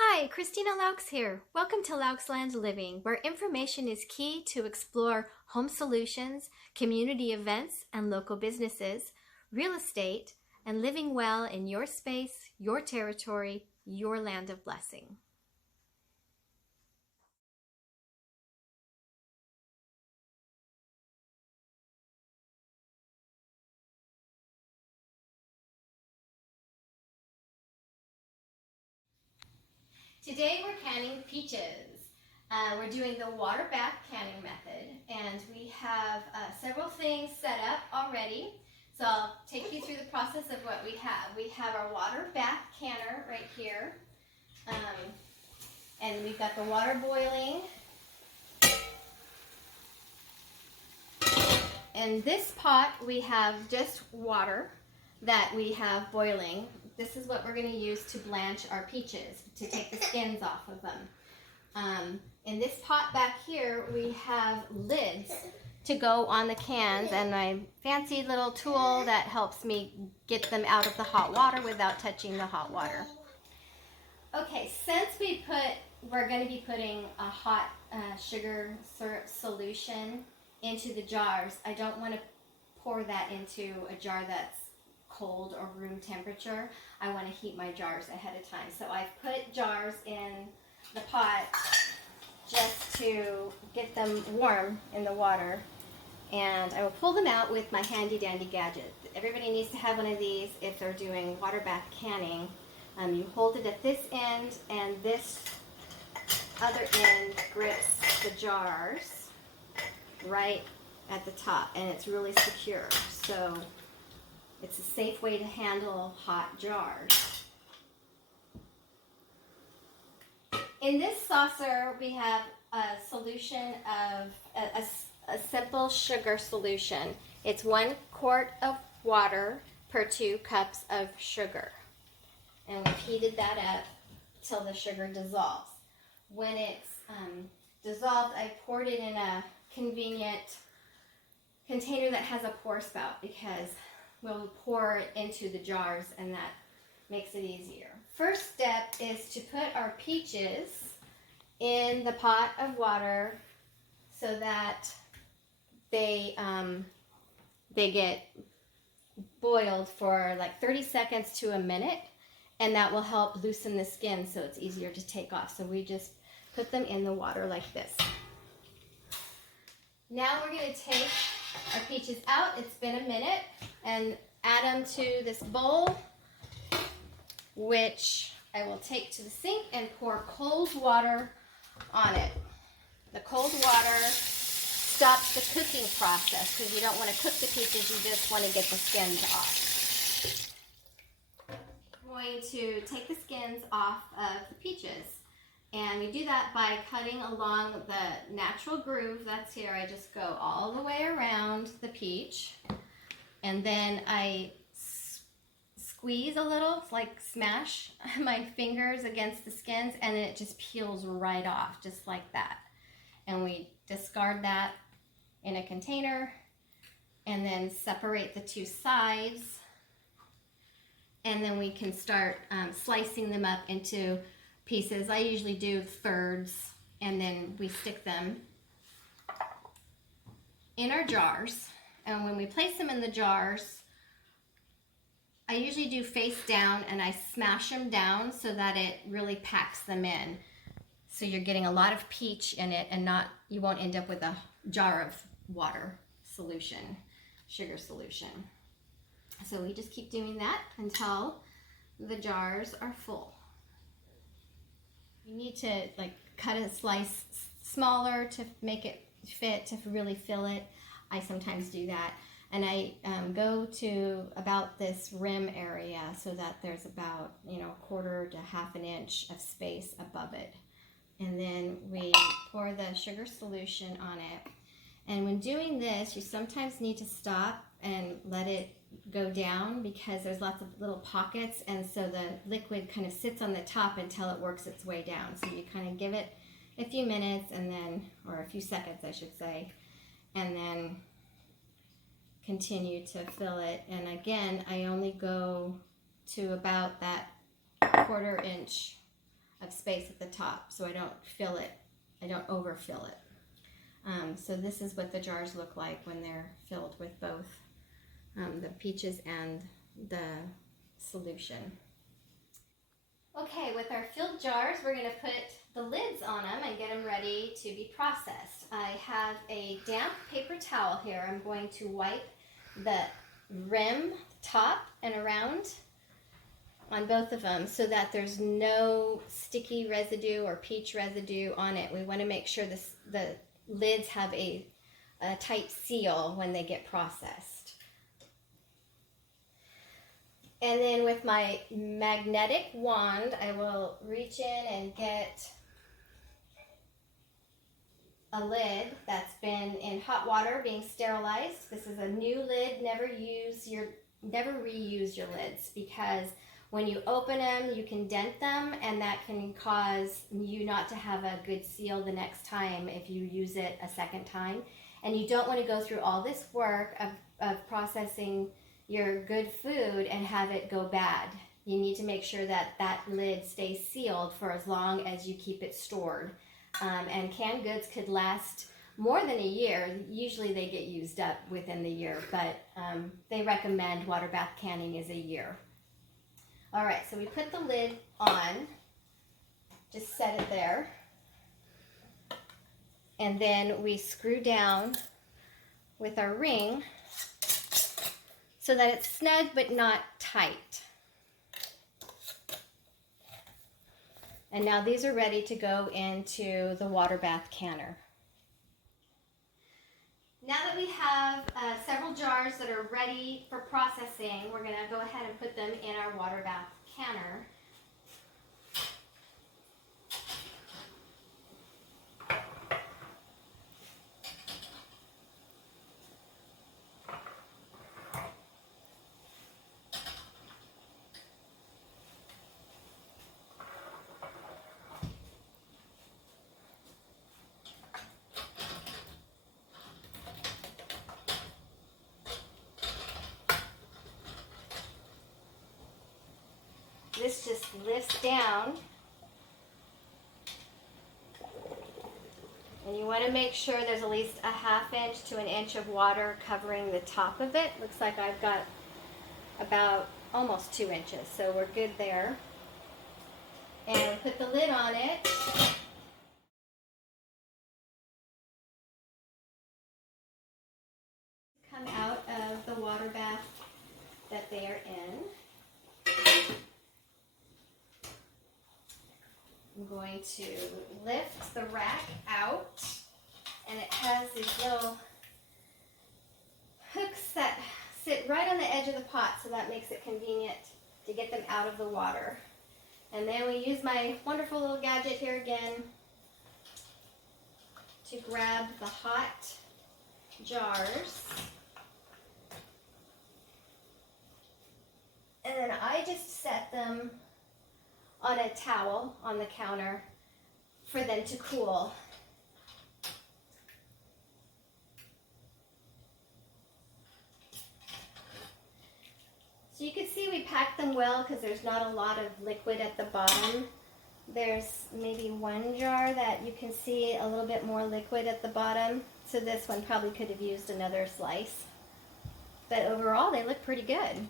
Hi, Christina Laux here. Welcome to Lauxland Living, where information is key to explore home solutions, community events and local businesses, real estate, and living well in your space, your territory, your land of blessing. Today we're canning peaches. We're doing the water bath canning method, and we have several things set up already. So I'll take you through the process of what we have. We have our water bath canner right here, and we've got the water boiling. In this pot we have just water that we have boiling. This is what we're going to use to blanch our peaches, to take the skins off of them. In this pot back here, we have lids to go on the cans and my fancy little tool that helps me get them out of the hot water without touching the hot water. Okay, since we're going to be putting a hot sugar syrup solution into the jars, I don't want to pour that into a jar that's cold or room temperature. I want to heat my jars ahead of time. So I've put jars in the pot just to get them warm in the water, and I will pull them out with my handy dandy gadget. Everybody needs to have one of these if they're doing water bath canning. You hold it at this end, and this other end grips the jars right at the top, and it's really secure. So it's a safe way to handle hot jars. In this saucer, we have a solution of a simple sugar solution. It's 1 quart of water per 2 cups of sugar. And we've heated that up till the sugar dissolves. When it's dissolved, I poured it in a convenient container that has a pour spout, because we'll pour it into the jars and that makes it easier. First step is to put our peaches in the pot of water so that they get boiled for like 30 seconds to a minute, and that will help loosen the skin so it's easier to take off. So we just put them in the water like this. Now we're going to take our peaches out. It's been a minute, and add them to this bowl, which I will take to the sink and pour cold water on it. The cold water stops the cooking process, because you don't want to cook the peaches, you just want to get the skins off. I'm going to take the skins off of the peaches, and we do that by cutting along the natural groove that's here. I just go all the way around the peach, and then I squeeze a little, like smash my fingers against the skins, and then it just peels right off, just like that. And we discard that in a container, and then separate the 2 sides, and then we can start slicing them up into pieces. I usually do thirds, and then we stick them in our jars. And when we place them in the jars, I usually do face down, and I smash them down so that it really packs them in. So you're getting a lot of peach in it, and you won't end up with a jar of water solution, sugar solution. So we just keep doing that until the jars are full. You need to cut a slice smaller to make it fit, to really fill it. I sometimes do that. And I go to about this rim area so that there's about a quarter to half an inch of space above it. And then we pour the sugar solution on it. And when doing this, you sometimes need to stop and let it go down, because there's lots of little pockets, and so the liquid kind of sits on the top until it works its way down. So you kind of give it a few minutes, and then, or a few seconds I should say, and then continue to fill it. And again, I only go to about that quarter inch of space at the top so I don't fill it, I don't overfill it. So this is what the jars look like when they're filled with both the peaches and the solution. Okay, with our filled jars, we're going to put the lids on them and get them ready to be processed. I have a damp paper towel here. I'm going to wipe the rim, top, and around on both of them so that there's no sticky residue or peach residue on it. We want to make sure the lids have a tight seal when they get processed. And then with my magnetic wand, I will reach in and get a lid that's been in hot water being sterilized. This is a new lid. Never reuse your lids, because when you open them, you can dent them, and that can cause you not to have a good seal the next time if you use it a second time. And you don't want to go through all this work of processing your good food and have it go bad. You need to make sure that that lid stays sealed for as long as you keep it stored. And canned goods could last more than a year. Usually they get used up within the year, but they recommend water bath canning is a year. All right, so we put the lid on, just set it there, and then we screw down with our ring so that it's snug but not tight. And now these are ready to go into the water bath canner. Now that we have several jars that are ready for processing, we're going to go ahead and put them in our water bath canner. This just lifts down, and you want to make sure there's at least a ½ inch to an inch of water covering the top of it. Looks like I've got about almost 2 inches, so we're good there. And put the lid on it. Come out of the water bath that they are in. I'm going to lift the rack out, and it has these little hooks that sit right on the edge of the pot, so that makes it convenient to get them out of the water. And then we use my wonderful little gadget here again to grab the hot jars. And then I just set them on a towel on the counter for them to cool. So you can see we packed them well because there's not a lot of liquid at the bottom. There's maybe one jar that you can see a little bit more liquid at the bottom. So this one probably could have used another slice. But overall, they look pretty good.